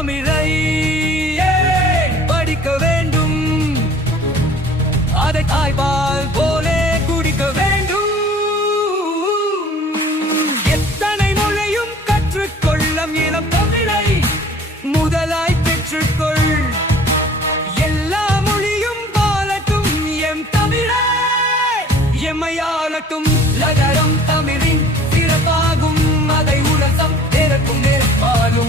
தமிழை படிக்க வேண்டும், அதை தாய்பால் போலே குடிக்க வேண்டும். எத்தனை மொழியும் கற்றுக்கொள்ளும் இளம் தமிழை முதலாய் பெற்றுக்கொள். எல்லா மொழியும் வாழட்டும் எம் தமிழை, எம்மையாளட்டும். லகரம் தமிழின் சிறப்பாகும், அதை உலகம் நேரக்கும் நேர்பாலும்.